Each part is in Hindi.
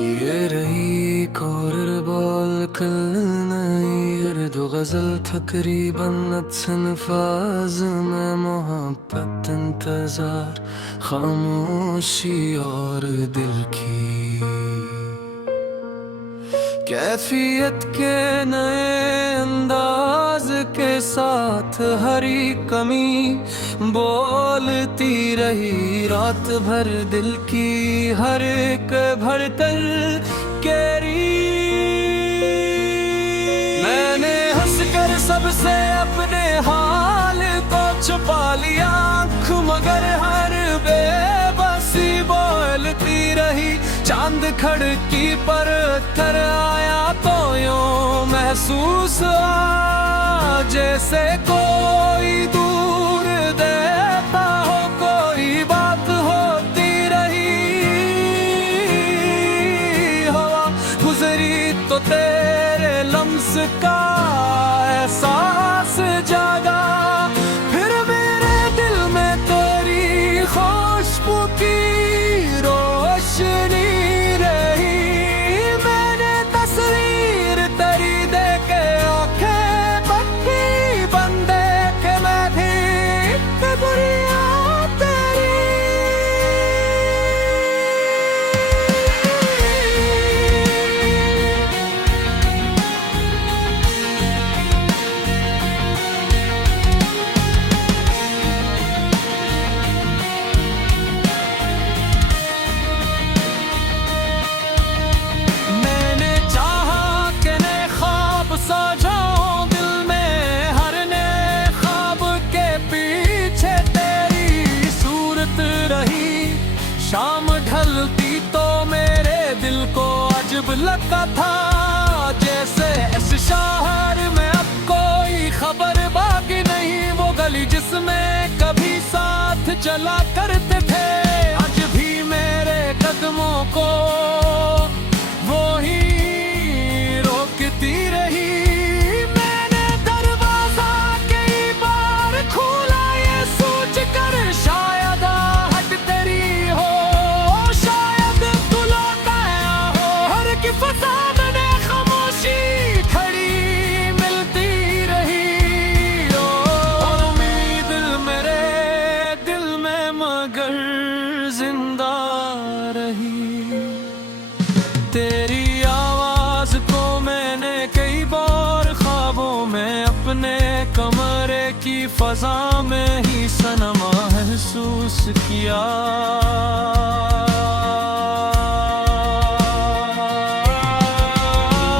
ये रही कोरबॉल कल नहीं दो गजल तकरीबन अल्फाज में मोहब्बत इंतजार खामोशी और दिल की कैफियत के नए अंदाज के साथ हरी कमी बोलती रही रात भर दिल की हर एक भड़कन केरी। मैंने हंसकर सबसे अपने हाल को छुपा लिया आँख मगर हर बेबसी बोलती रही। चांद खड़की पर उतर आया तो यूं महसूस हुआ जैसे कोई दूर देता हो कोई बात होती रही। हवा गुजरी तो तेरे लम्स का एहसास जागा फिर मेरे दिल में तेरी खुशबू की रोशनी रही। मैंने तस्वीर तेरी देखे आंखें पक्की बंदे के मैं भी बुरिया तेरी। मैंने चाहा कि नए ख्वाब सजाऊं दिल में हर नए ख्वाब के पीछे तेरी सूरत रही। शाम ढलती तो मेरे दिल को अजब लगता था जैसे इस शहर में अब कोई खबर बाकी नहीं। वो गली जिसमें कभी साथ चला करते थे आज भी मेरे कदमों को वो ही रोकती रही। मैंने दरवाजा कई बार खोला ये सोच कर शायद हट तेरी हो शायद तू लौट आया हो। हर की फसा मैंने खामोशी खड़ी मिलती रही। और उम्मीद मेरे दिल में मगर जिंदा रही। तेरी आवाज को मैंने कई बार ख्वाबों में अपने कमरे की फजा में ही सनम महसूस किया।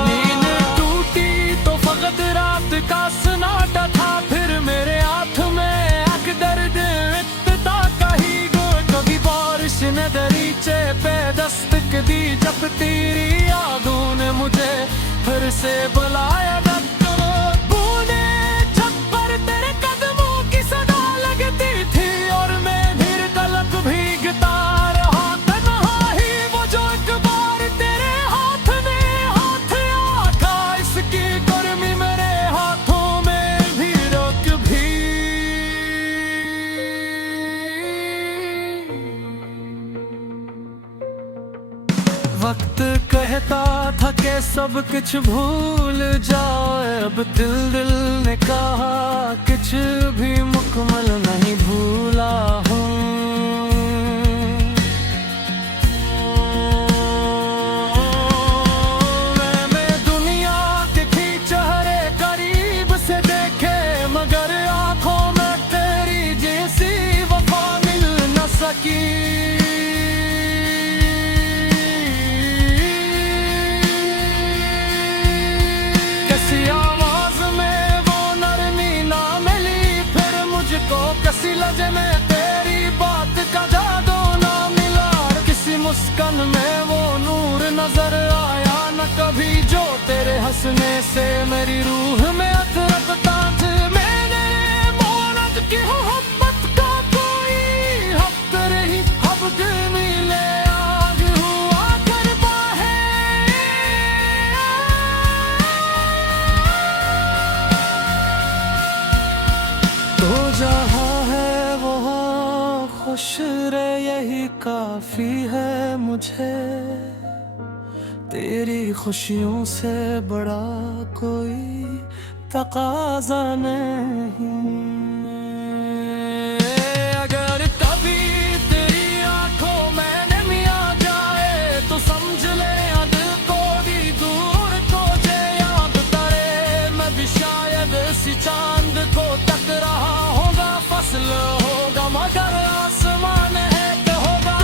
नींद टूटी तो फकत रात का सन्नाटा था फिर मेरे हाथ में आग दर्द इत्ता कही गो। कभी बारिश ने दरीचे पे दस्तक दी जब तेरी यादों ने मुझे फिर से बुलाया। बूंदे छत पर तेरे कदमों की सदा लगती थी और मैं धीर तलक भीगता रहा तन्हा ही। वो जो एक बार तेरे हाथ ने हाथ आका इसकी गर्मी मेरे हाथों में भी रुक भी। वक्त कहता था कि सब कुछ भूल जाओ अब दिल ने कहा कुछ भी मुकम्मल नहीं भूला हूँ। मैं दुनिया के चेहरे करीब से देखे मगर आंखों में तेरी जैसी वफा मिल न सकी। किसी लजे में तेरी बात का जादू ना मिला किसी मुस्कान में वो नूर नजर आया न कभी जो तेरे हंसने से मेरी रूह में अथरकता था। मैंने मोहब्बत की मोहब्बत का कोई हक रही अब दिल मिले आग हुआ करता है। तो जहाँ खुश रहे यही काफी है मुझे। तेरी खुशियों से बड़ा कोई तकाजा नहीं। अगर कभी तेरी आंखों में नमी आ जाए तो समझ ले दिल को भी दूर को जे याद करे। मैं भी शायद इसी चांद को तक रहा होगा, फसल होगा मगर आसमान है कि होगा।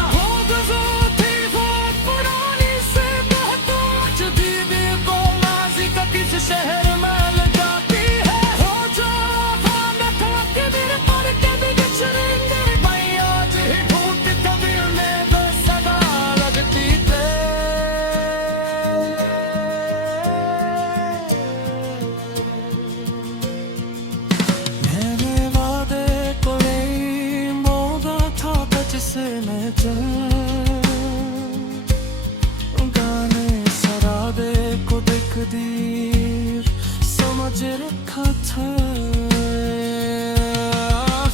किस शहर में लगाती है हो जो के मेरे पर के भी बिछड़ेंगे। मैं आज ही ढूंढ कभी उन्हें बस सदा लगती थे। मैंने वादे को नहीं मोड़ा था जिसे मैं गाने सराबे को देख दी समझ रखा था।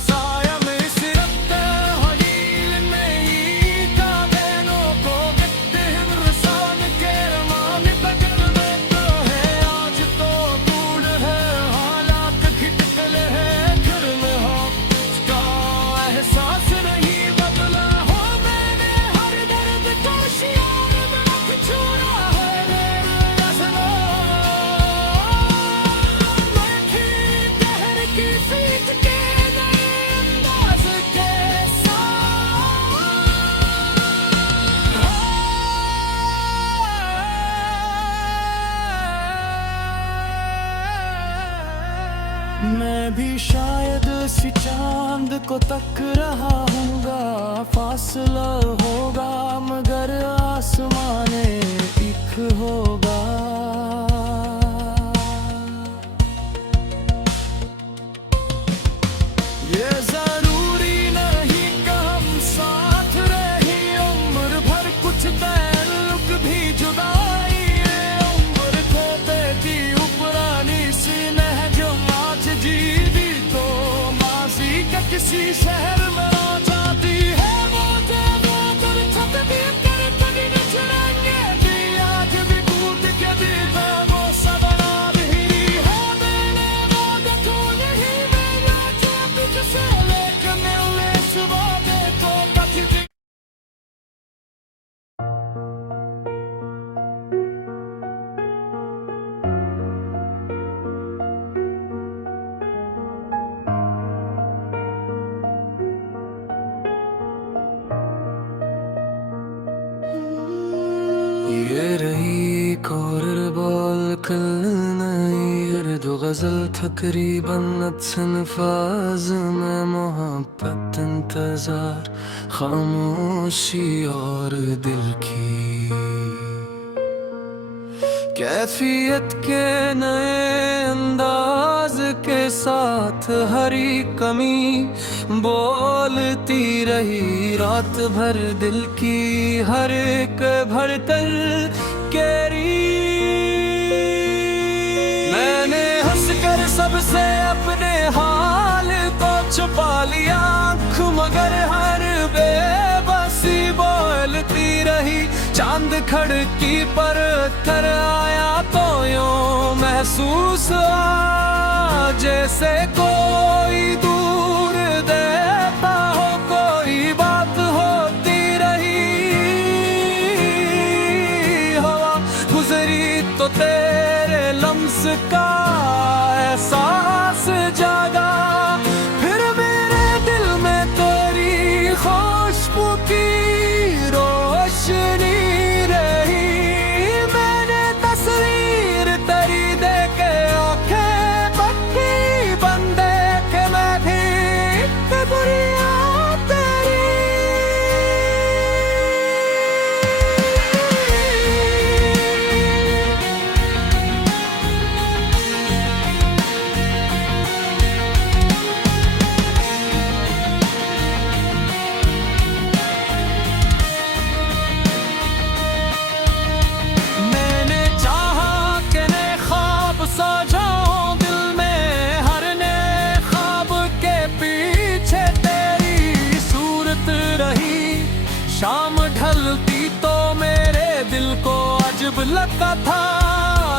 साया में सिरत हलील में ही का बहनों को गिरते रसान के रमान बदल देते हैं। आज तो दूर है हालात खिटकले हैं घर में हो का एहसास नहीं बदला हो। मैंने हर दर्द का शियार में रख छोड़ा है मैं भी शायद इसी चांद को तक रहा हूँगा, फासला होगा मगर आसमाने एक होगा। ये जरूरी नहीं कि हम साथ रहे उम्र भर, कुछ ताल्लुक भी जुदाई है उम्र को देती उपरानी सी नहजम आज जी भी तो माजी के किसी शहर में आ जाती है। वो देवो कर छत भी कर कभी न छुड़ाएंगे भी आज भी कूद के भी वो सदना भी है। मैंने वादा को नहीं मेरा जब से लेकर मिलने सुबह दे तो कभी ये रही कोरबॉल कल नई दो गजल तकरीबन अल्फाज में मोहब्बत इंतजार खामोशी और दिल की कैफियत के नए अंदाज के साथ हरी कमी बोलती रही रात भर दिल की हर एक भड़कन केरी। मैंने हंसकर सबसे अपने हाल को छुपा लिया आँख मगर हर बेबसी बोलती रही। चांद खड़की पर उतर आया तो यूं महसूस हुआ जैसे कोई दूर देता हो कोई बात होती रही। हवा गुजरी तो तेरे लम्स का एहसास जागा, फिर मेरे दिल में तेरी खुशबू की रोशनी रही। मैंने तस्वीर तेरी देखे आंखें पक्की बंद के मैं भी बुरिया तेरी। शाम ढलती तो मेरे दिल को अजब लगता था,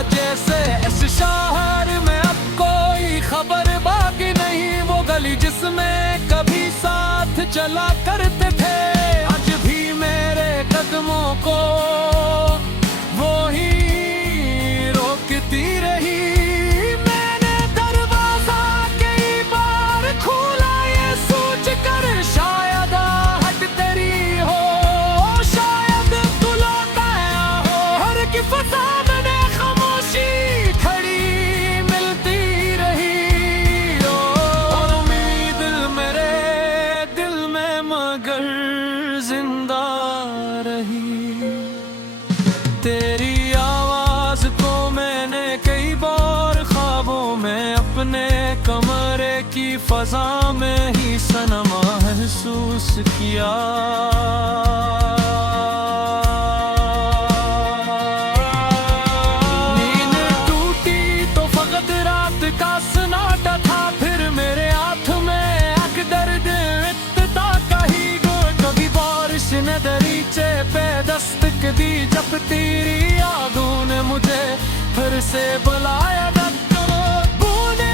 जैसे इस शहर में अब कोई खबर बाकी नहीं। वो गली जिसमें कभी साथ चला करते थे, आज भी मेरे कदमों को वो ही रोकती रही। मैंने दरवाजा कई बार खोला ये सोच कर शायद हट तेरी हो, शायद तू लौट आया हो। हर की फसा मैंने खामोशी खड़ी मिलती रही, और उम्मीद मेरे दिल में मगर जिंदा रही। तेरी आवाज को मैंने कई बार ख्वाबों में अपने कमरे की फजा में ही सनमा महसूस किया। नींद टूटी तो फकत रात का सन्नाटा था, फिर मेरे हाथ में एक दर्द इत्ता का ही गो। कभी बारिश ने दरीचे पे दस्तक दी, जब तेरी यादों ने मुझे फिर से बुलाया। बूंदे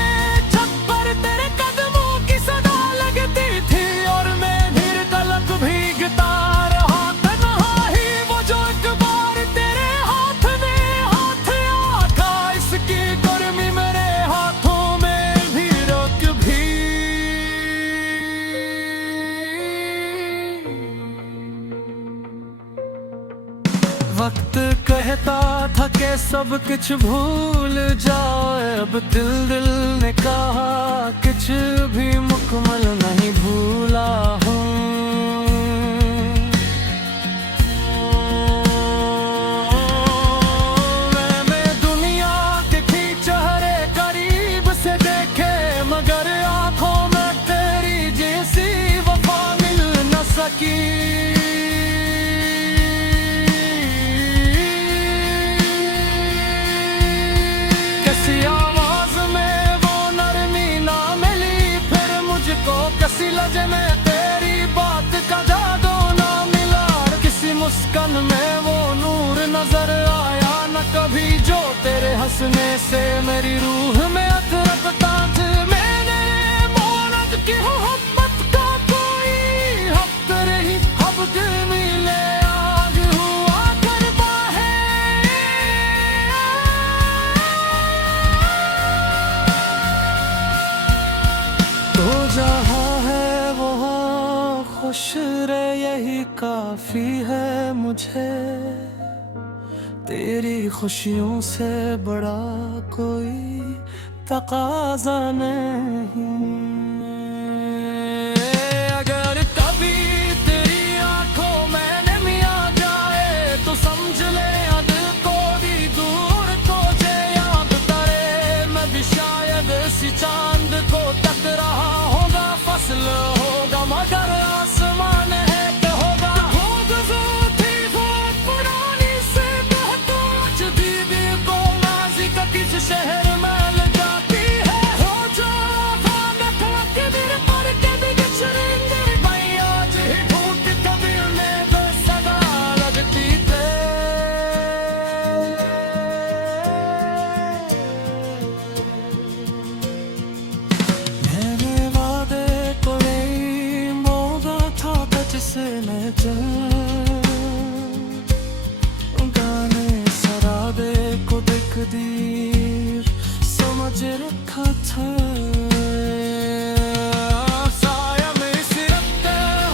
छत पर तेरे कदमों की सदा लगती थी, और मैं धीर तलक भीगता रहा तन्हाई। वो जो एक बार तेरे हाथ ने हाथ आका, इसकी गर्मी मेरे हाथों में भी रोक भी। वक्त कहता था कि सब कुछ भूल जाओ, अब दिल ने कहा कुछ भी मुकम्मल नहीं भूला हूँ। मैं दुनिया के भी चेहरे करीब से देखे, मगर आंखों में तेरी जैसी वफा मिल न सकी। आवाज में वो नरमी ना मिली, फिर मुझको किसी लहजे में तेरी बात का जादू ना मिला। किसी मुस्कान में वो नूर नजर आया न कभी, जो तेरे हंसने से मेरी रूह में अतरपता था। मैंने मोहब्बत की मोहब्बत का कोई हक रही, अब दिल मिले आग हुआ करता है। तो जहाँ है वहाँ खुश रहे यही काफी है मुझे, तेरी खुशियों से बड़ा कोई तकाजा नहीं। अगर कभी तेरी आंखों में नमी आ जाए तो समझ ले दिल को भी दूर को जे याद करे। मैं भी शायद इसी चांद को तक रहा होगा, फसल होगा मगर आसमान है तो होगा। थी बहुत पुरानी से बहुत दीदी को माजी का किस शहर में ले जाती है। हो जा के दिल पर के भी बिछड़ेंगे भाई, आज ही ढूंढ कभी उन्हें तो सदा लगती थे। मैंने वादे को नहीं मोड़ा था जिसे मैं गाने सराबे को देख दी समझ रखा था। साया में सिरत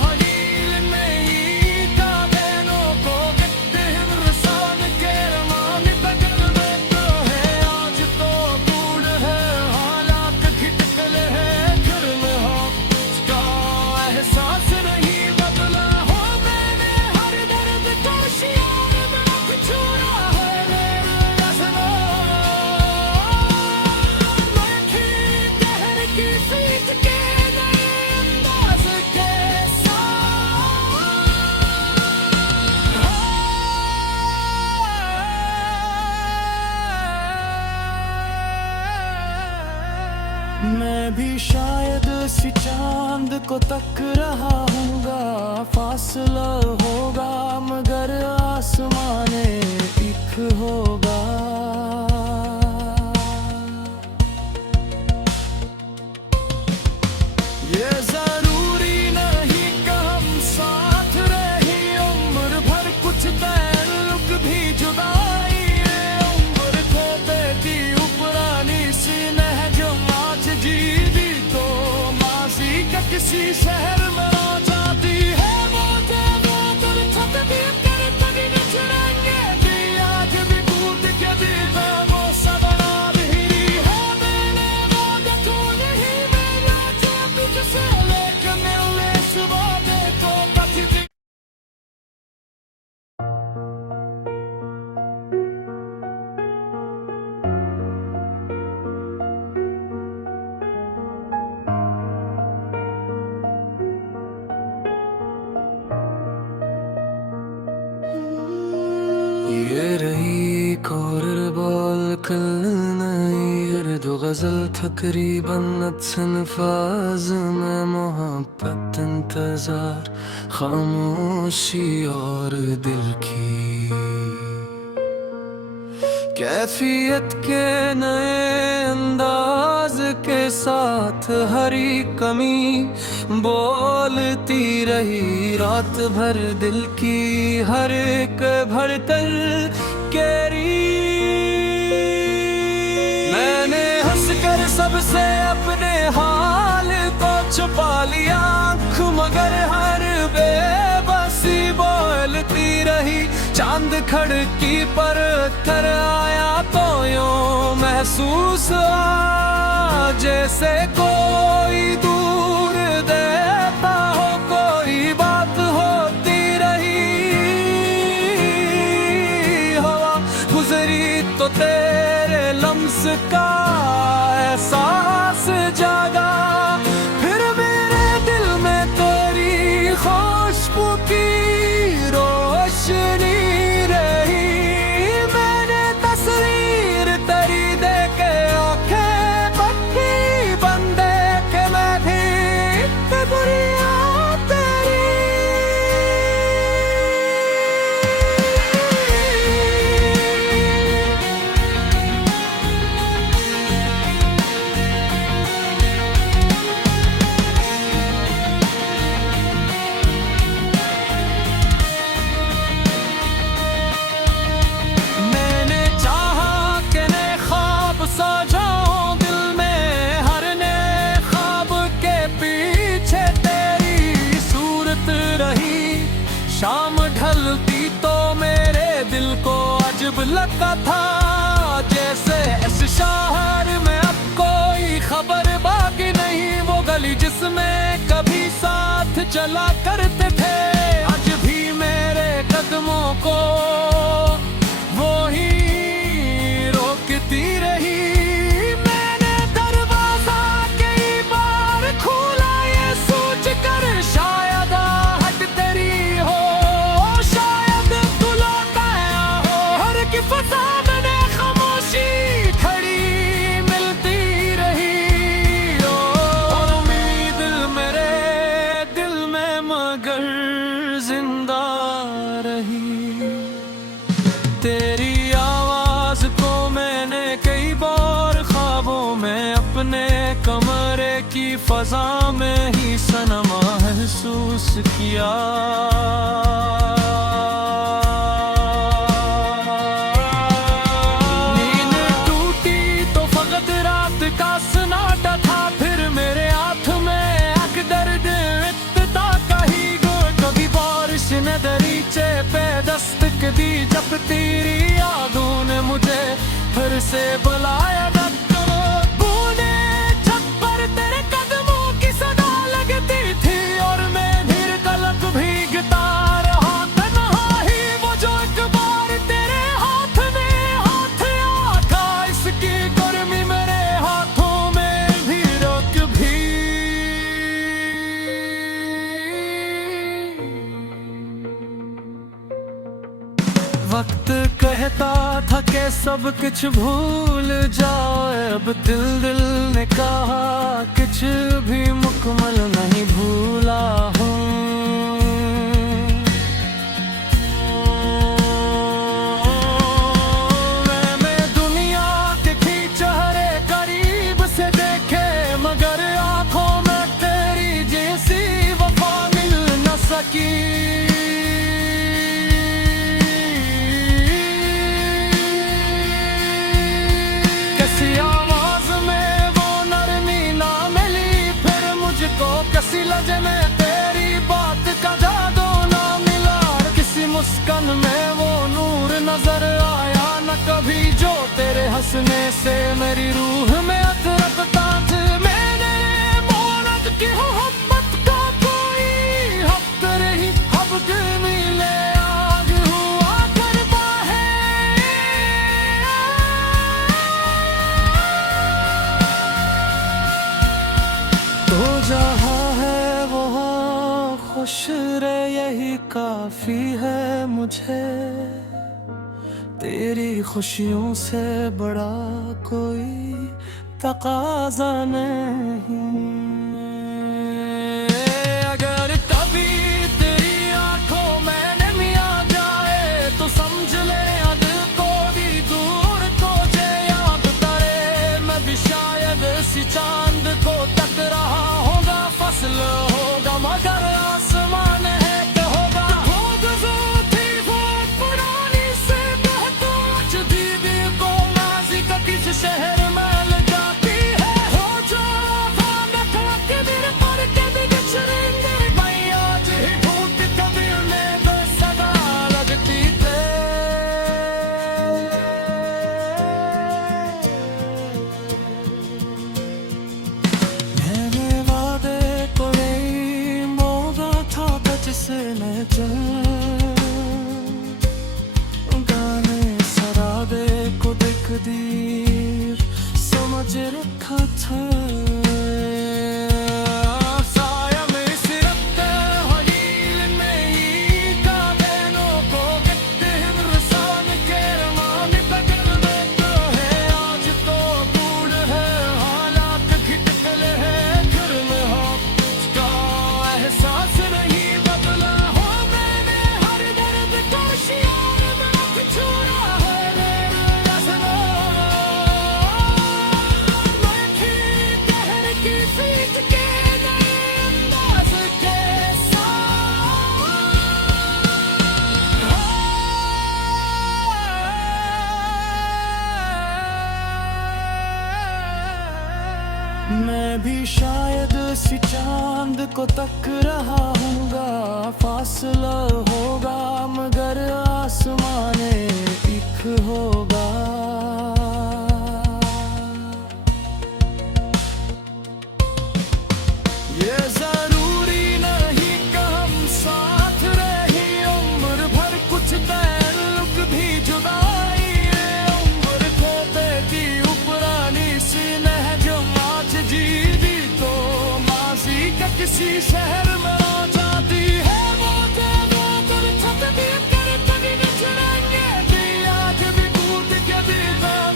हलील में ही का बहनों को गत्ते हिमरसान के रमान बगल में तो है। आज तो दूर है हालात घिटकले है, घर में हो का एहसास नहीं बदला हो। मैंने हर दर्द को शियार में छुड़ा है मेरे असना। मैं खींच कहर की सीख के नए अंदाज के साथ। मैं भी शायद इसी चांद को तक रहा हूँगा, फासला होगा मगर आसमाने किसी शहर में आ जाती है वो देवदार थकती कर कभी न छुड़ाएंगे भी आज भी कूद के देखा वो सदना हिरी है मैंने वो तू नहीं मेरा जब से लेकर मिलने सुबह दे तो कथी ये रही कॉर्नरबॉल कलनाई दो गजल तकरीबन अल्फाज में मोहब्बत इंतजार खामोशी और दिल की कैफियत के नए अंदाज के साथ हरी कमी बोलती रही रात भर दिल की हर एक भरतल केरी मैंने हंसकर सबसे अपने हाल को छुपा लिया आँख मगर हर बेबसी बोलती रही चांद खड़की पर उतर आया तो यूं महसूस हुआ जैसे कोई दूर देता हो कोई बात होती रही हवा गुजरी तो तेरे लम्स का एहसास जागा फिर मेरे दिल में तेरी खुशबू की रोशनी रही मैंने तस्वीर तेरी देखे आंखें पक्की बंद के मैं भी दुनिया तेरी मैंने चाहा कि नए ख्वाब सजाऊं दिल में हर नए ख्वाब के पीछे तेरी सूरत रही शाम ढलती तो मेरे दिल को अजब लगता था जैसे इस शहर में अब कोई खबर बाकी नहीं वो गली जिसमें कभी साथ चला करते थे आज भी मेरे कदमों को वो ही रोकती रही मैंने दरवाजा कई बार खोला ये सोच कर शायद हट तेरी हो शायद तू लौट आया हो हर की फसा मैंने खामोशी खड़ी मिलती रही और उम्मीद मेरे दिल में मगर जिंदा रही तेरी आवाज को मैंने कई बार ख्वाबों में अपने कमरे की फजा में ही सनम महसूस किया नींद टूटी तो फकत रात का सन्नाटा था फिर मेरे हाथ में एक दर्द इत्ता का ही गोर कभी बारिश ने दरीचे पे दस्तक दी जब तेरी यादों ने मुझे फिर से बुलाया बूंदे छत पर तेरे कदमों की सदा लगती थी और मैं धीर कलक भीगता रहा तन्हा ही वो जो एक बार तेरे हाथ में हाथ आका इसकी गर्मी मेरे हाथों में भी रोक भी वक्त कहता था कि सब कुछ भूल जाओ अब दिल ने कहा कुछ भी मुकम्मल नहीं भूला हूँ मैं दुनिया के चेहरे करीब से देखे मगर आंखों में तेरी जैसी वफा मिल न सकी आवाज में वो नरमी ना मिली फिर मुझको कैसी लजे धड़कन में वो नूर नजर आया न कभी जो तेरे हंसने से मेरी रूह में अतरकता थी। मैंने मोहब्बत की मोहब्बत का कोई हक रही, अब दिल मिले आग हुआ करता है। तो जहाँ है वहाँ खुश रहे यही काफी है मुझे, तेरी खुशियों से बड़ा कोई तकाजा नहीं। अगर कभी तेरी आंखों में नमी आ जाए तो समझ ले दिल को भी दूर को जे याद करे। मैं भी शायद इसी चांद को तक रहा होगा, फसल होगा मगर आसमान है कि होगा। किस शहर में ले जाती है हो जो के दिल पर कभी बिछड़ेंगे। मैं आज ही ढूंढ कभी उन्हें बस सदा लगती थे। मैंने वादे को नहीं मोड़ा था जिसने गाने सराबे को देख दी समझ रखा था। साया में सिरते हनील में ही का देनों को गिरते हिंदुस्तान के रमाने बगल में तो है। आज तो दूर है हालात खिटकले है घर में हो का एहसास नहीं बदला हो। मैंने हर दर्द का शियार में छुड़ा है मैं भी शायद इसी चांद को तक रहा हूँगा, फासला होगा मगर आसमाने एक होगा। ये जरूरी नहीं कि हम साथ रही उम्र भर, कुछ ताल्लुक भी जुदाई है उम्र खोते की उपरानी सी नहज आज जी भी तो माजी का किसी शहर में आ जाती है। वो कर छत भी कर कभी बिछड़ेंगे भी आज भी कूद के भी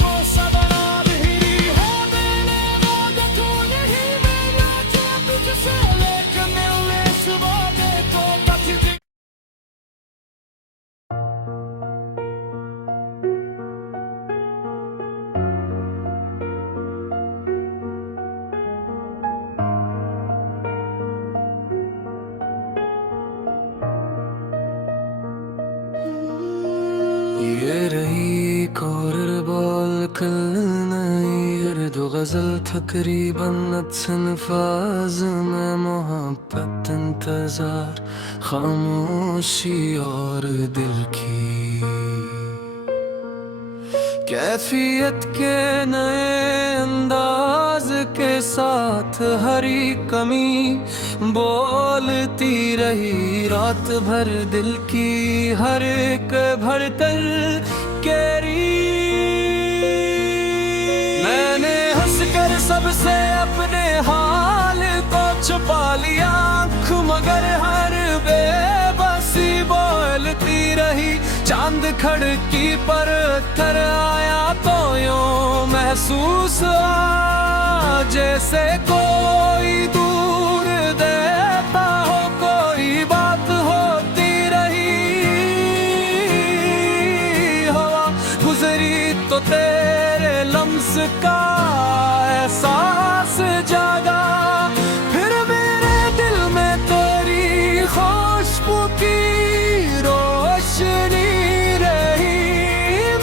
वो सदा रही है। मैंने वादा तो नहीं मेरा जब तुझसे लेकर मिलने सुबह देखो कभी। ये रही कॉर्नर बॉल खेलना ये दो गजल तकरीबन अल्फाज में मोहब्बत इंतजार खामोशी और दिल की कैफियत के नए अंदाज के साथ हरी कमी बोलती रही रात भर दिल की हर एक भरतर केरी। मैंने हंसकर सबसे अपने हाल को छुपा लिया आँख मगर हर बेबसी बोलती रही। चांद खड़की पर थर आया तो यूं महसूस हुआ जैसे कोई दूर देता हो कोई बात होती रही। हवा गुजरी तो तेरे लम्स का एहसास जागा, फिर मेरे दिल में तेरी खुशबू की रोशनी रही।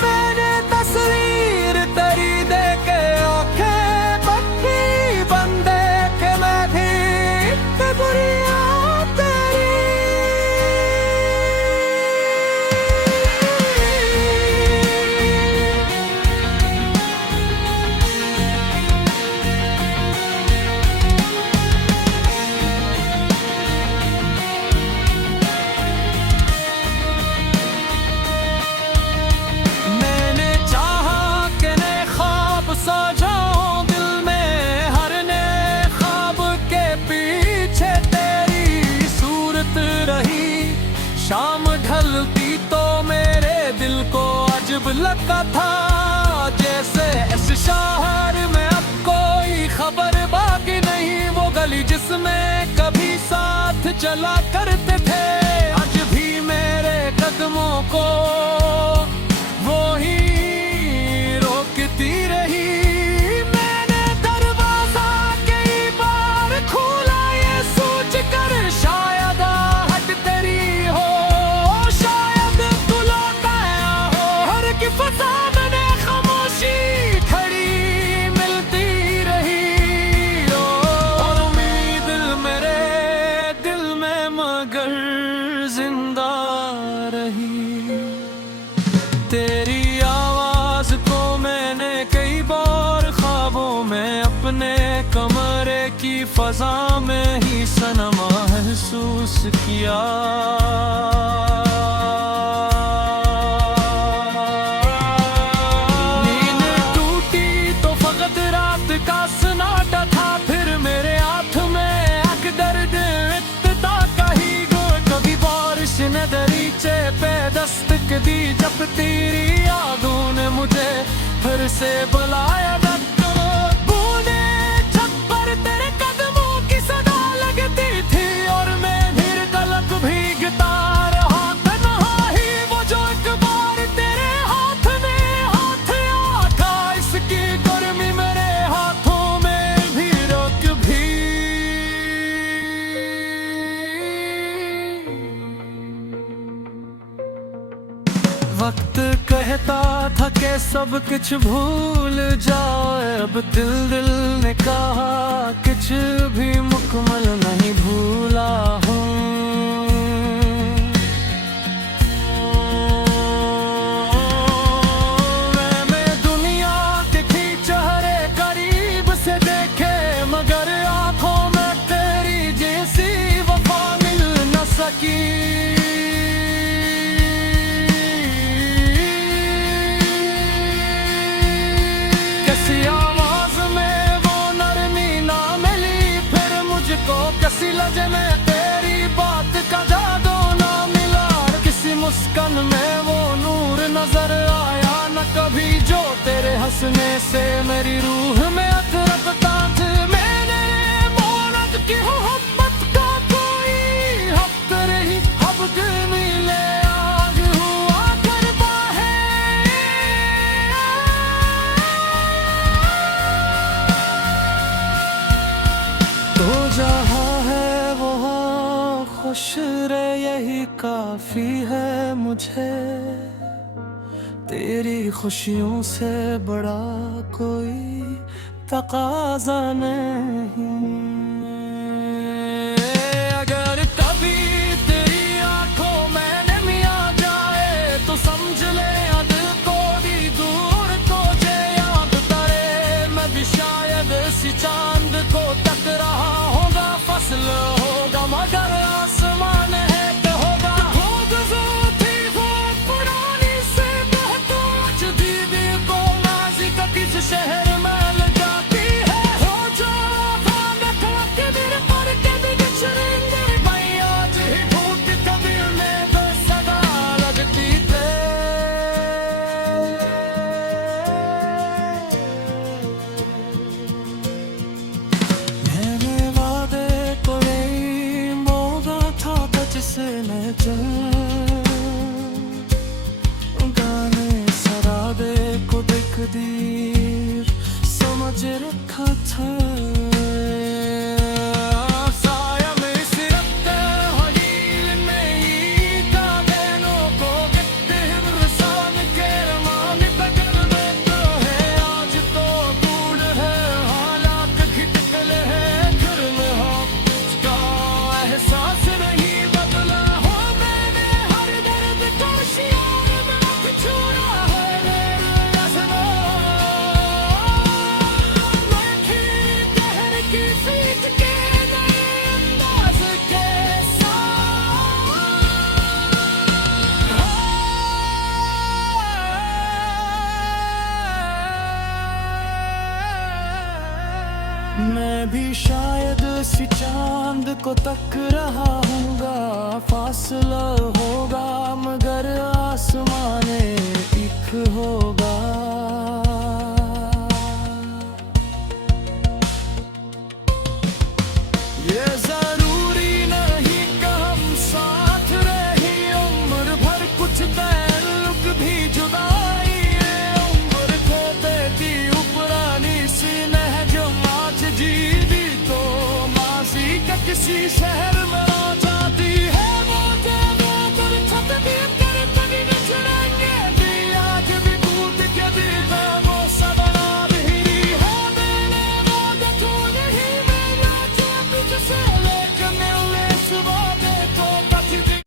मैंने तस्वीर तेरी देखे आंखें पक्की बंदे के मैं भी बुरी तेरी। शाम ढलती तो मेरे दिल को अजब लगता था, जैसे इस शहर में अब कोई खबर बाकी नहीं। वो गली जिसमें कभी साथ चला करते थे, आज भी मेरे कदमों को वो ही रोकती रही। मैंने दरवाजा कई बार खोला ये सोच कर शायद हट तेरी हो, शायद तू लौट आया हो। हर की फसा मैंने खामोशी खड़ी मिलती रही, और उम्मीद मेरे दिल में मगर जिंदा रही। तेरी आवाज को मैंने कई बार ख्वाबों में अपने कमरे की फजा में ही सनम महसूस किया। नींद टूटी तो फकत रात का सन्नाटा था, फिर मेरे हाथ में एक दर्द इत्ता का ही गो। कभी बारिश ने दरीचे पे दस्तक दी, जब तेरी यादों ने मुझे फिर से बुलाया। बूंदे छत पर तेरे कदमों की सदा लगती थी, और मैं धीर कलक भीगता रहा तन्हाई। वो जो एक बार तेरे हाथ में हाथ आका, इसकी गर्मी मेरे हाथों में भी रुक भी। वक्त कहता था कि सब कुछ भूल जाओ, अब दिल ने कहा कुछ भी मुकम्मल नहीं भूला हूँ। मैं दुनिया के चेहरे करीब से देखे, मगर आंखों में तेरी जैसी वफा मिल न सकी। किसी लहजे में तेरी बात का जादू ना मिला, किसी मुस्कान में वो नूर नजर आया न कभी, जो तेरे हंसने से मेरी रूह में अतरपता था। मैंने मोहब्बत की मोहब्बत का कोई हक रही, अब मिले आज हुआ करता है। तो जहाँ खुश रहे यही काफी है मुझे, तेरी खुशियों से बड़ा कोई तकाजा नहीं। अगर कभी तेरी आंखों में नमी आ जाए तो समझ ले दिल को भी दूर को जे याद करे। मैं भी शायद इसी चांद को तक रहा होगा, फसल होगा मगर आसमान है कि होगा। वो गुज़र थी वो पुरानी से बहुत दीदी को माजी का किस शहर में ले जाती है। हो जो भाग के मेरे पर के भी गुजरेंगे, मैं आज ही भूत कबीर में बेसगा लगती थे। मैंने वादे को जिसने गाने सरादे को देख दीर समझ रखा था। साया में सिरते हलील में ही का देनों को गिरते हिब्रसान के रमानी पकड़ देते है। आज तो दूर है हालात खिटकले है, घर में हम का एहसास नहीं बदला हो। मैंने हर दर्द का शियार में छोड़ा है मेरे असना। मैं खीर कहर की सीट के नए अंदाज के साथ मैं भी शायद ऐसी चांद को तक रहा हूँगा, फासला होगा मगर आसमाने एक होगा। ये जरूरी नहीं कि हम साथ रहे उम्र भर, कुछ ताल्लुक भी जुदाई है उम्र को देती पुरानी सी नहजम आज जी भी तो माजी का किसी शहर में आ जाती है। वो देवो कर छत भी कर कभी न छुड़ाएंगे भी, आज भी कूद के भी वो सदना भी है। मैंने वो देखो नहीं मेरा जो से लेकर मिलने सुबह देखो कभी भी।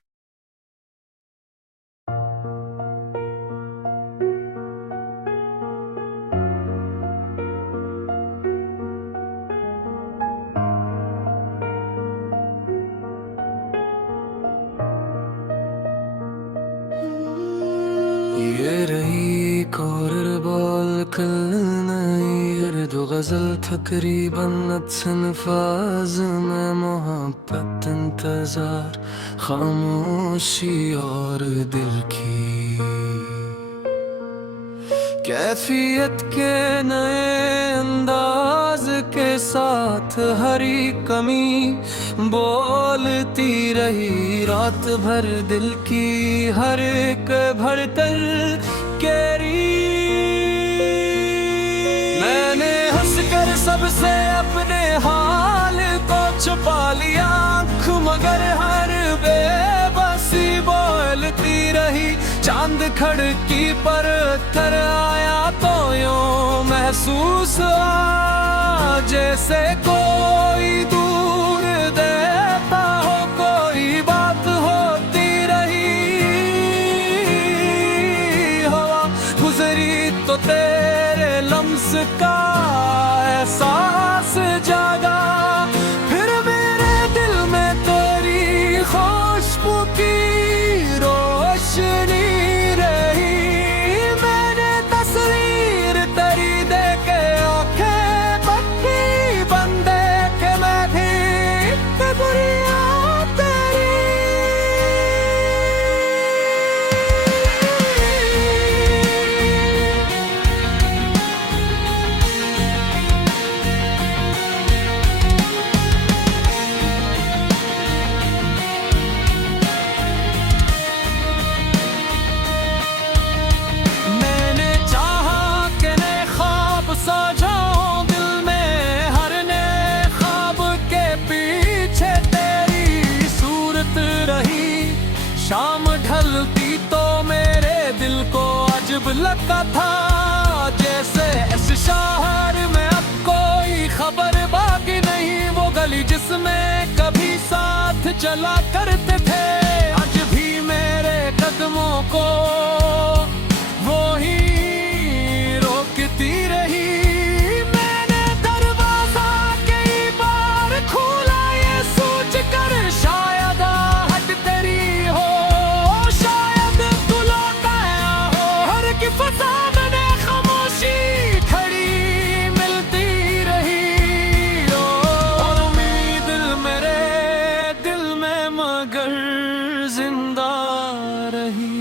ये रही कोरबॉल कल नई दो गजल तकरीबन अल्फाज में, मोहब्बत इंतजार खामोशी और दिल की कैफियत के नए अंदाज के साथ हरी कमी बोलती रही रात भर दिल की हर एक भड़कन केरी। मैंने हंसकर सबसे अपने हाल को छुपा लिया, आँख मगर हर बेबसी बोलती रही। चांद खड़की पर उतर आया तो यूं महसूस हुआ जैसे कोई दूर देता हो कोई बात होती रही। हवा गुजरी तो तेरे लम्स का एहसास जागा, फिर मेरे दिल में तेरी खुशबू की रोशनी रही। मैंने तस्वीर तेरी देखे आंखें पक्की बंदे के मैं भी बुरिया तेरी। मैंने चाहा कि नए ख्वाब सजाऊं दिल में, हर नए ख्वाब के पीछे तेरी सूरत रही। शाम ढलती तो मेरे दिल को अजब लगता था जैसे इस शहर में अब कोई खबर बाकी नहीं। वो गली जिसमें कभी साथ चला करते थे, आज भी मेरे कदमों को वो ही रोकती रही। मैंने दरवाजा कई बार खोला ये सोच कर शायद हट तेरी हो, शायद तू लौट आया हो। हर की फसा मैंने खामोशी खड़ी मिलती रही। और उम्मीद मेरे दिल में मगर जिंदा रही।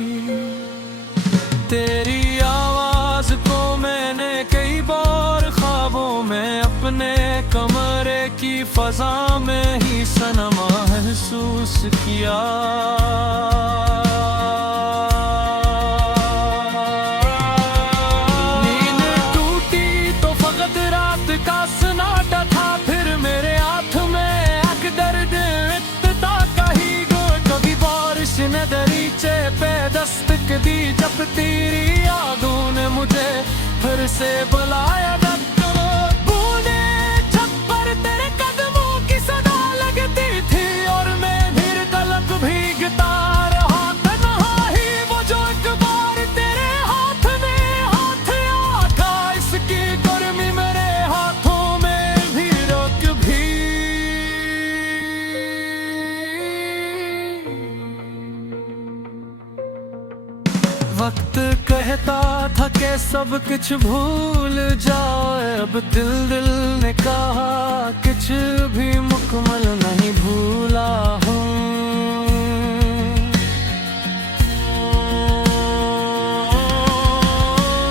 तेरी आवाज को मैंने कई बार ख्वाबों में अपने कमरे की फजा में ही सनमा महसूस किया। नींद टूटी तो फकत रात का सन्नाटा था, फिर मेरे हाथ में एक दर्द इत्ता का ही गो। कभी बारिश ने दरीचे पे दस्तक दी, जब तेरी यादों ने मुझे फिर से बुलाया। बूंदे छत पर तेरे कदमों की सदा लगती थी और मैं फिर तलक भीगता रहा तन्हाई। वो जो एक बार तेरे हाथ में हाथ आका, इसकी गर्मी मेरे हाथों में भी रोक भी। वक्त कहता था कि सब कुछ भूल जाए, अब दिल ने कहा कुछ भी मुकम्मल नहीं भूला हूँ।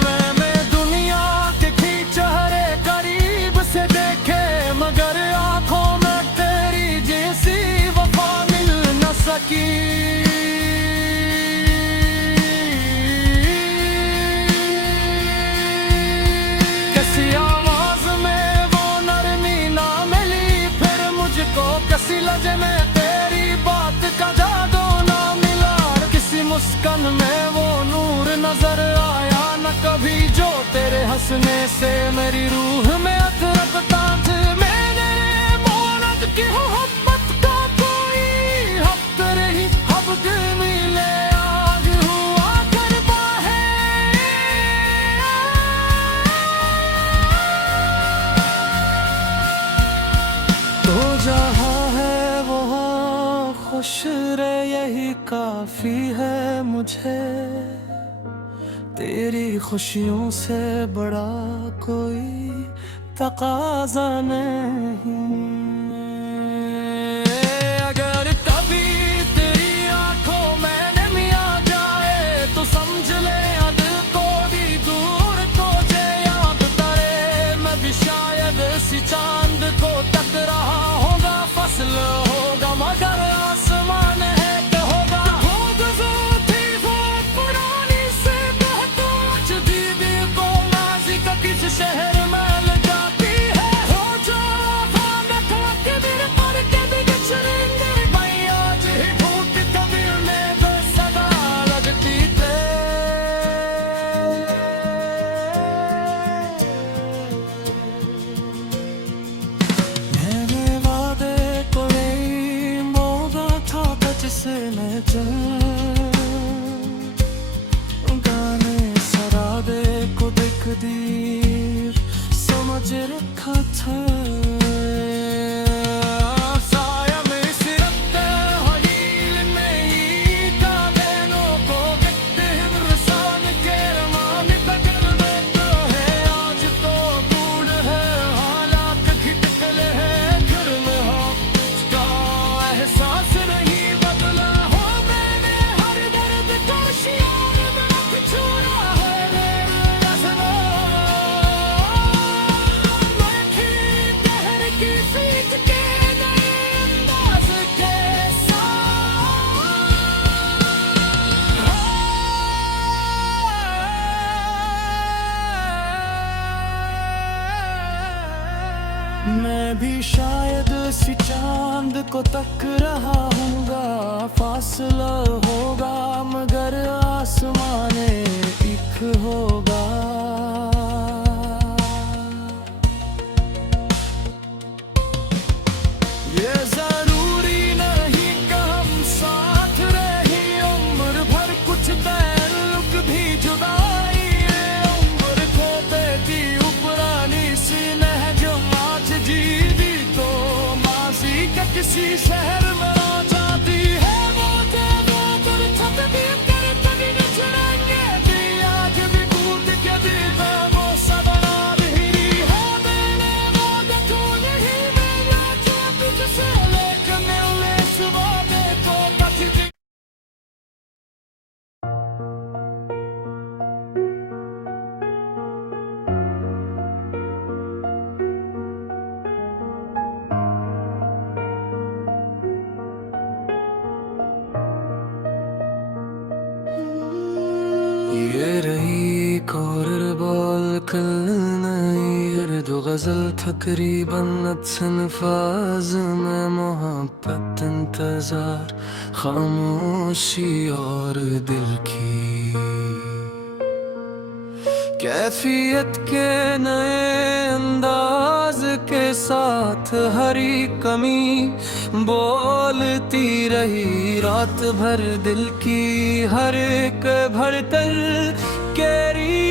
मैंने दुनिया के चेहरे करीब से देखे, मगर आंखों में तेरी जैसी वफा मिल न सकी। किसी लहजे में तेरी बात का जादू ना मिला, किसी मुस्कान में वो नूर नजर आया न कभी, जो तेरे हंसने से मेरी रूह में अतरकता था। मैंने मोहब्बत की मोहब्बत का कोई हफ्त रही, अब दिल मिले आग हुआ करता है। तो जहाँ खुश रहे यही काफी है मुझे, तेरी खुशियों से बड़ा कोई तकाजा नहीं। अगर कभी तेरी आंखों में नमी आ जाए तो समझ ले दिल को भी दूर तुझे याद करे। मैं भी शायद इसी चांद को तक रहा होगा, फसल होगा मगर आसमान है क्या होगा। थी वो पुरानी से बहुत दीदी को माजी का किस शहर में ले जाती है। हो जो के दिल पर के भी गुजरेंगे, मैं आज ही ढूंढ कभी में बस सदा लगती थे। मैंने वादे को नहीं मोड़ा था जिसने गाने सरादे को देख दी समझ रखा था। साया में सिरत हलील में ही का बहनों को देखते रसान के रमान बदल में तो है। आज तो दूर है हालात खिटकले है, घर में हो का एहसास नहीं बदला हो। मैंने हर दर्द का शियार में छोड़ा है मेरे असलों। मैं ठहर की सीख के नए अंदाज के मैं भी शायद इसी चांद को तक रहा हूँगा, फासला होगा मगर आसमाने एक होगा। ये जरूरी नहीं कि हम साथ रहे उम्र भर, कुछ ताल्लुक भी जुदाई है उम्र को देती उपरानी सी नहजम आज जी दी तो माजी के किसी शहर में आ जाती है। वो देवो कर छत भी कर तभी न छुड़ाएंगे भी, आज भी कूद के दीदा वो सदा ही है। मैंने वो देखो नहीं मेरा जब से लेकर मिलने सुबह देखो पति। ये रही कोरबॉल कल नई दो गजल तकरीबन अल्फाज में, मोहब्बत इंतजार खामोशी और दिल की कैफियत के नए अंदाज के साथ हरी कमी बोलती रही रात भर दिल की हर एक भरतल केरी।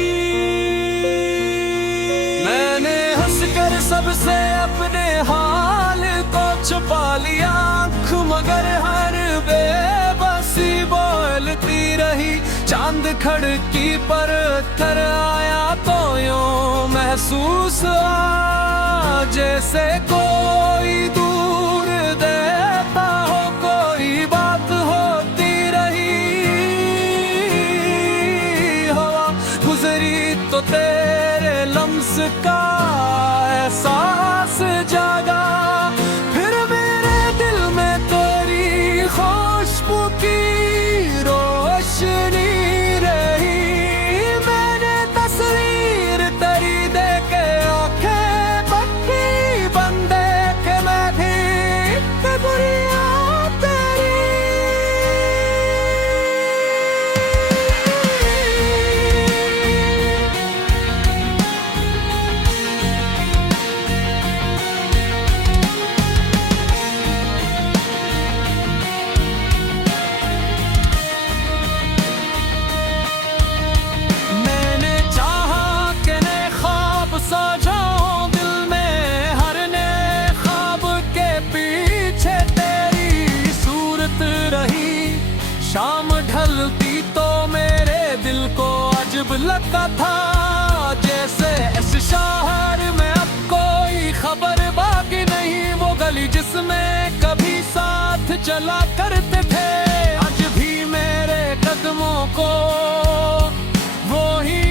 मैंने हंसकर सबसे अपने हाल को छुपा लिया, आँख मगर हर बेबसी बोलती रही चांद खड़की पर कर आया तो यूं महसूस हुआ जैसे कोई दूर देता हो कोई बात होती रही। हवा गुजरी तो तेरे लम्स का एहसास जागा, फिर मेरे दिल में तेरी खुशबू की रोशनी रही। मैंने तस्वीर तेरी देके आंखें पक्की बंद के मैं भी बुरिया तेरी। शाम ढलती तो मेरे दिल को अजब लगता था जैसे इस शहर में अब कोई खबर बाकी नहीं। वो गली जिसमें कभी साथ चला करते थे आज भी मेरे कदमों को वो ही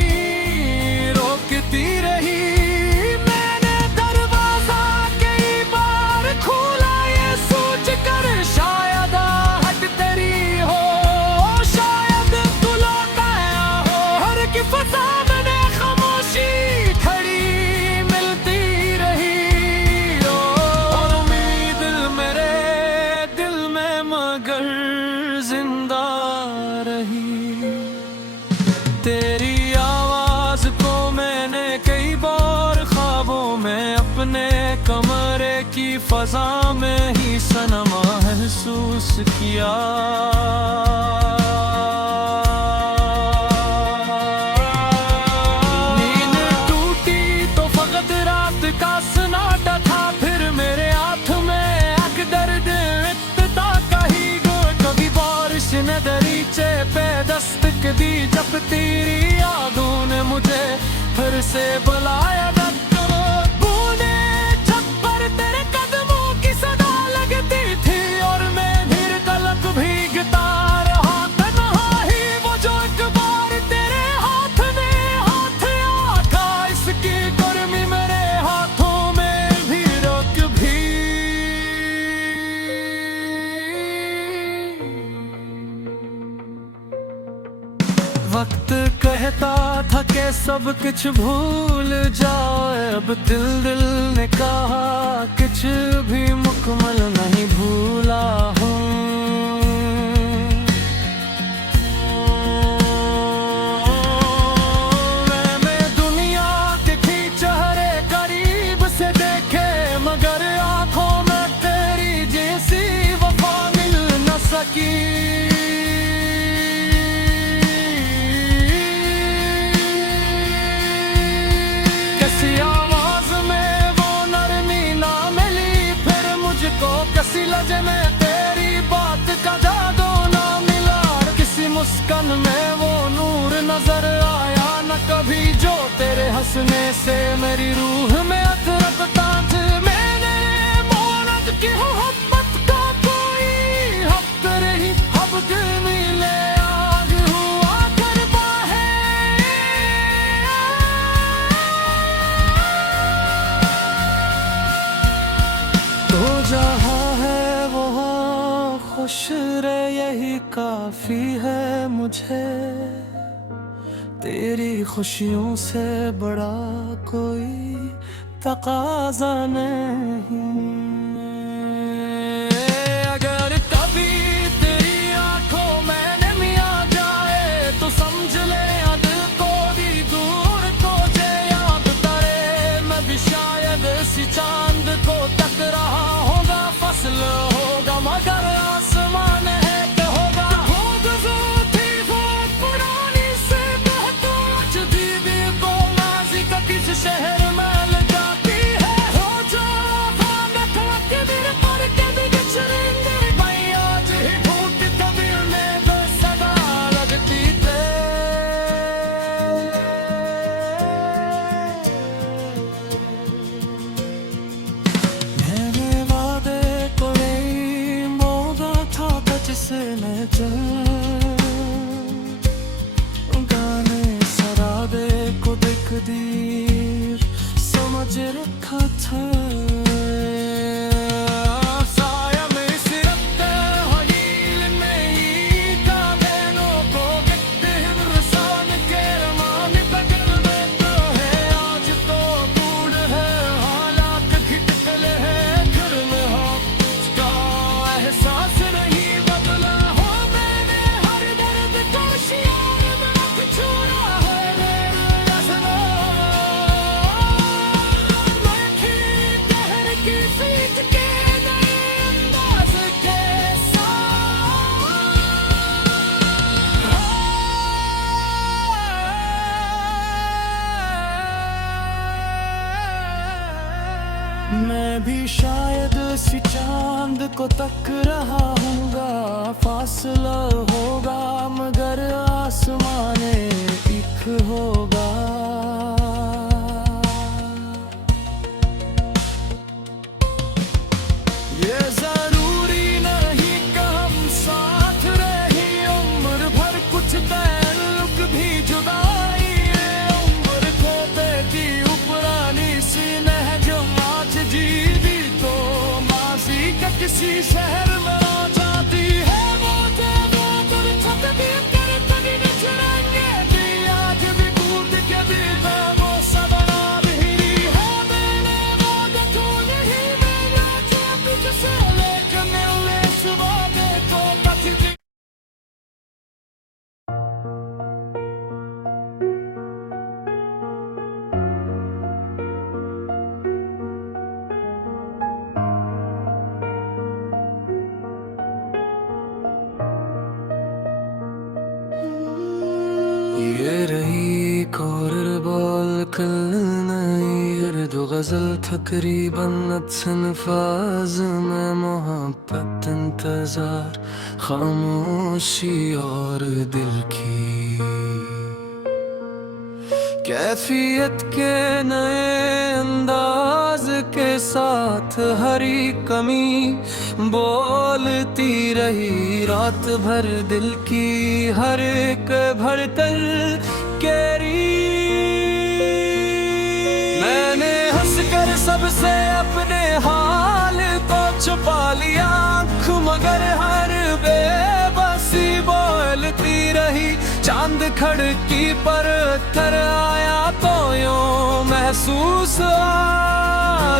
रोकती रही। मैंने दरवाजा कई बार खोला ये सोच कर शायद हट तेरी फसा मैंने खामोशी खड़ी मिलती रही। और उम्मीद मेरे दिल में मगर जिंदा रही। तेरी आवाज को मैंने कई बार ख्वाबों में अपने कमरे की फजा में ही सनम महसूस किया। का सन्नाटा था फिर मेरे हाथ में एक दर्द इत्ता का ही गो। कभी बारिश ने दरीचे पे दस्तक दी जब तेरी यादों ने मुझे फिर से बुलाया। बूंदे छत पर तेरे कदमों की सदा लगती थी और मैं फिर तलक भीगता रहा तन्हा ही। वो जो एक बार तेरे हाथ ने हाथ आका इसकी गर्मी मेरे हाथों में भी रोक भी। वक्त कहता था कि सब कुछ भूल जाओ अब दिल ने कहा कुछ भी मुकम्मल नहीं भूला हूँ। मैं दुनिया के चेहरे करीब से देखे मगर आंखों में तेरी जैसी वफा मिल न सकी। कैसी आवाज में वो नरमी ना मिली फिर मुझको, कैसी लजे में तेरी बात का जादू ना मिला। किसी मुस्कान में वो नूर नजर आया न कभी जो तेरे हंसने से मेरी रूह में अतरत ताज। मैंने मोहब्बत की मोहब्बत का कोई हक रही अब दिल मिले आग हुआ करता है। तो जहाँ है वहाँ खुश रहे यही काफी है मुझे। तेरी खुशियों से बड़ा कोई तकाजा नहीं। अगर कभी तेरी आंखों में नमी आ जाए तो समझ ले दिल को भी दूर को जे याद करे। मैं भी शायद इसी चांद को तक रहा होगा फसल होगा मगर आसमान है कि होगा। वो गुज़र थी वो पुरानी से बहुत आज दीदी को माजी का किस शहर में ले जाती है। हो जा मैं मैं भी शायद सी चांद को तक रहा हूँगा। फासला होगा मगर आसमाने एक होगा। ये जरूरी नहीं कि हम साथ रहे उम्र भर, कुछ ताल्लुक भी जुदाई है उम्र को देती उपरानी सी नहज आज जी भी तो माजी का किसी शहर में आ जाती है। वो दूर छत भी कर कभी न छुड़ाएंगे भी आज भी कूद के भी वो सदरा भी है। मैंने वादा तो नहीं मेरा जब से लेकर मिलने सुबह देखो कभी। ये रही कॉर्नर बॉल कल नई दो गजल तकरीबन अल्फाज में मोहब्बत इंतजार खामोशी और दिल की कैफियत के नए अंदाज के साथ हरी कमी बोलती रही रात भर दिल की हर एक भरतल केरी। मैंने हंसकर सबसे अपने हाल को छुपा लिया आँख मगर हर बेबसी बोलती रही। चांद खड़की पर उतर आया तो यूं महसूस हुआ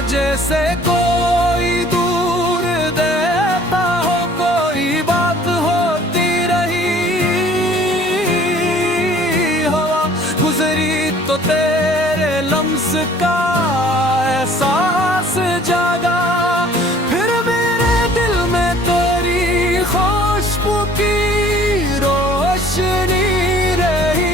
जैसे कोई दूर देता हो कोई बात होती रही। हवा गुजरी तो तेरे लम्स का एहसास जागा। फिर मेरे दिल में तेरी खुशबू की रोशनी रही।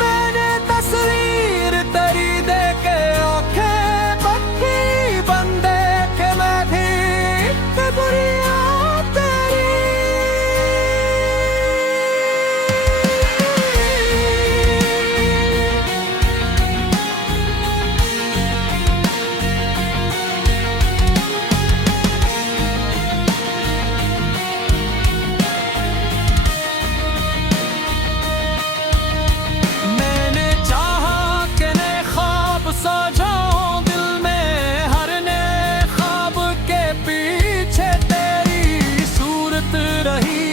मैंने तस्वीर तेरी देखे आंखें पक्की बंदे के मैं भी बुरिया तेरी। मैंने चाहा कि नए ख्वाब सजाऊं दिल में हर नए ख्वाब के पीछे तेरी सूरत रही।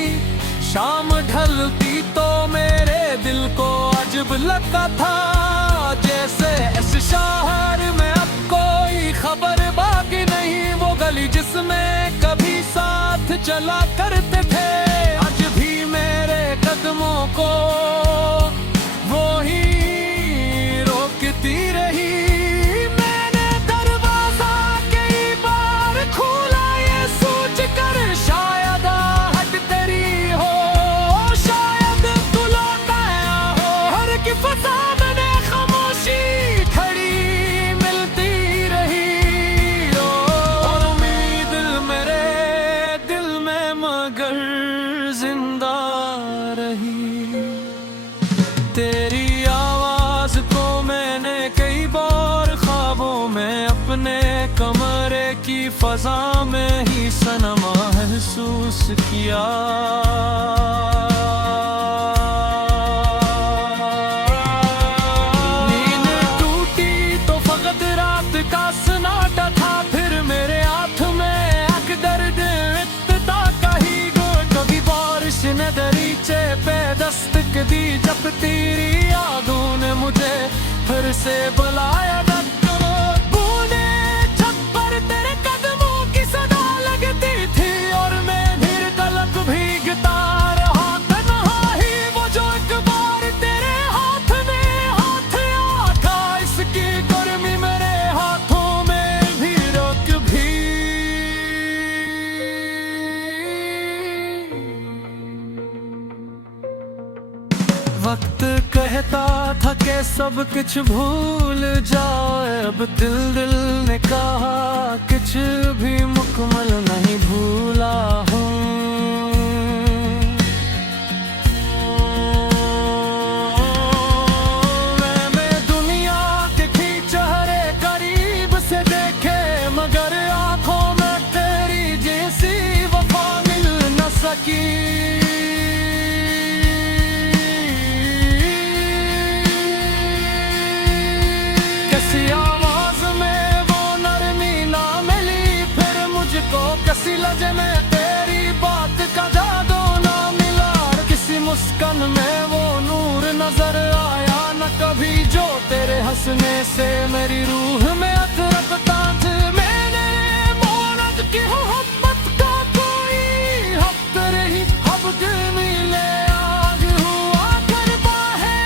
शाम ढलती तो मेरे दिल को अजब लगता था जैसे इस शहर में अब कोई खबर बाकी नहीं। वो गली जिसमें कभी साथ चला करते थे आज भी मेरे कदमों को वो ही रोकती रही। मैंने दरवाजा कई बार खोला ये सोच कर शायद हट तेरी हो शायद तू लौट आया हो। हर की फसा मैंने खामोशी खड़ी मिलती रही। और उम्मीद मेरे दिल में मगर जिंदा रही। तेरी आवाज को मैंने कई बार ख्वाबों में अपने कमरे की फजा में ही सनमा महसूस किया। नींद टूटी तो फकत रात का सन्नाटा था। फिर मेरे हाथ में एक दर्द इत्ता का ही कभी बारिश ने दरीचे पे दस्तक दी जब तेरी यादों ने मुझे फिर से बुलाया। बूंदे छत पर तेरे कदमों की सदा लगती थी और मैं धीर तलक भीगता रहा तन्हाई। वो जो एक बार तेरे हाथ में हाथ आका इसकी गर्मी मेरे हाथों में भी रोक भी। वक्त कहता था कि सब कुछ भूल जाए, अब दिल ने कहा कुछ भी मुकम्मल नहीं भूला हूँ। मैंने दुनिया के चेहरे करीब से देखे, मगर आंखों में तेरी जैसी वफा मिल न सकी। किसी लहजे में तेरी बात का जादू ना मिला, किसी मुस्कान में वो नूर नजर आया न कभी, जो तेरे हंसने से मेरी रूह में अतरपता था। मैंने मोहब्बत की मोहब्बत का कोई हक रही, अब दिल मिले आग हुआ करबा है।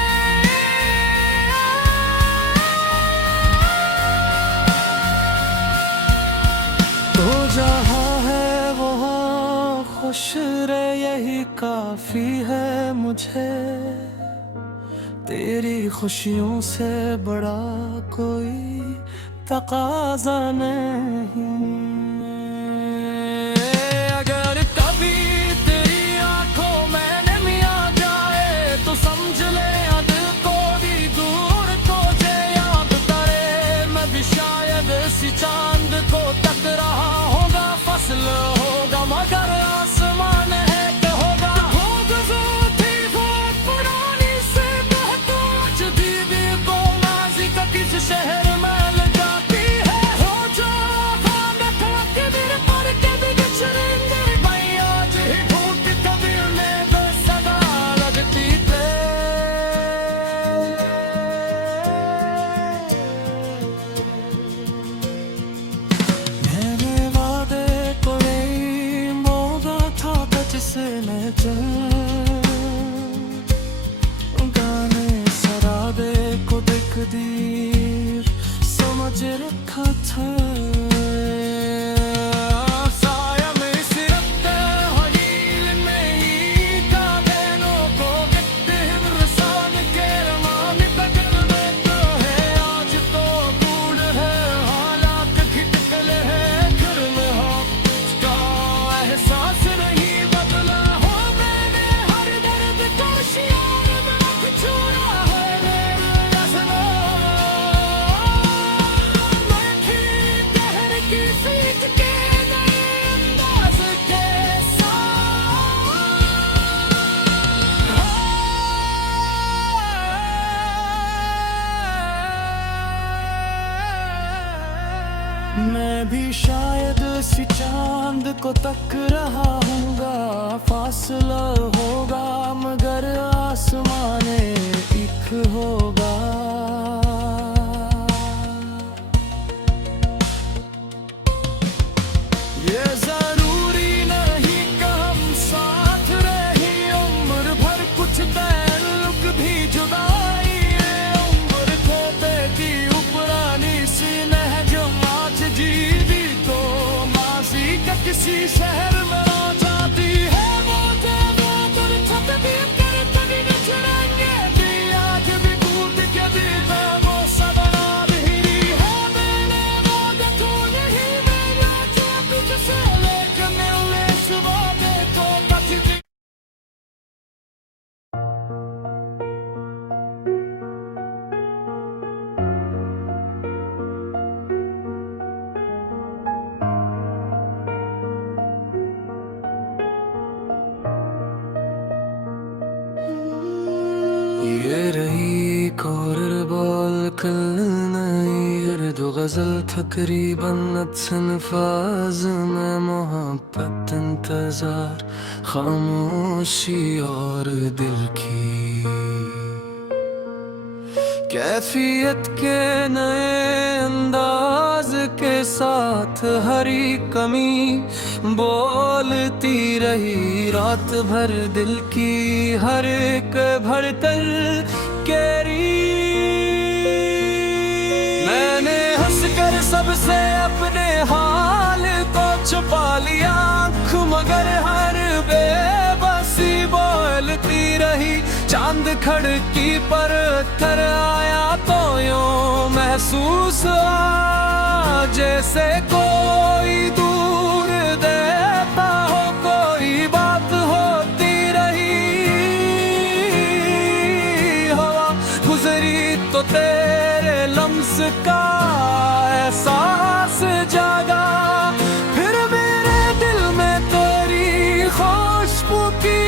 तो जहाँ खुश रहे यही काफी है मुझे, तेरी खुशियों से बड़ा कोई तकाजा नहीं। अगर कभी तेरी आंखों में नमी आ जाए तो समझ ले दिल को भी दूर को जे याद करे। मैं भी शायद इसी चांद को तक रहा होगा, फसल होगा मगर आसमान है कि होगा। थी वो पुरानी से बहुत दीदी को माजी का किस शहर में ले जाती है। हो जो के दिल पर के भी गुजरेंगे भाई, आज ही ढूंढ कभी उन्हें बस सदा लगती थे। मैंने वादे को जिसने गाने सराबे को देख दीर समझ रखा था। साया में सिरते हलील में ही का देनों को गिरते हिमरसान के रमान बगल में तो है। आज तो कूड़ है हालात घिटकले है, घर में हो का एहसास नहीं। मैं भी शायद इसी चांद को तक रहा हूँगा, फासला होगा मगर आसमाने एक होगा। ये जरूरी नहीं कि हम साथ रही उम्र भर, कुछ ताल्लुक भी जुदाई है उम्र खोते की उपरानी सी नहजम जी भी तो माजी का किसी शहर में आ जाती है। वो छत भी कर कभी न छुड़ाएंगे भी, आज भी कूद के दी वो सदा भी है। मैंने वो देखो नहीं मेरा चोट से लेकर मिलने सुबह देखो कभी भी। ये रही कॉर्नर बॉल कल नहीं दो गजल तकरीबन अल्फाज में, मोहब्बत इंतजार खामोशी और दिल की कैफियत के नए अंदाज के साथ हरी कमी बोलती रही रात भर दिल की हर एक भरतल केरी। मैंने हंसकर सबसे अपने हाल को छुपा लिया, आँख मगर हर बेबसी बोलती रही चांद खड़की पर थर आया तो यूं महसूस हुआ जैसे कोई दूर देता हो कोई बात होती रही। हवा गुजरी तो तेरे लम्स का एहसास जागा, फिर मेरे दिल में तेरी खुशबू की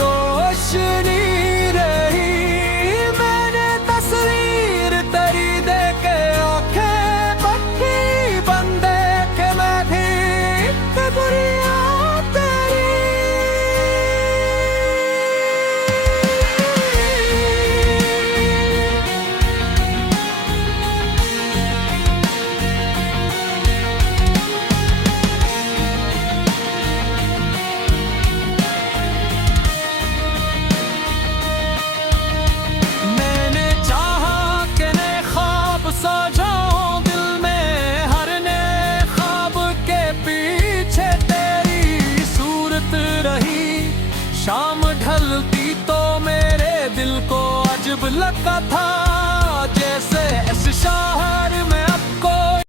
रोशनी रही। मैंने तस्वीर तेरी देखे आंखें पक्की बंद देखे मैं भी बुरिया सजाऊं दिल में हर नए ख्वाब के पीछे तेरी सूरत रही। शाम ढलती तो मेरे दिल को अजब लगता था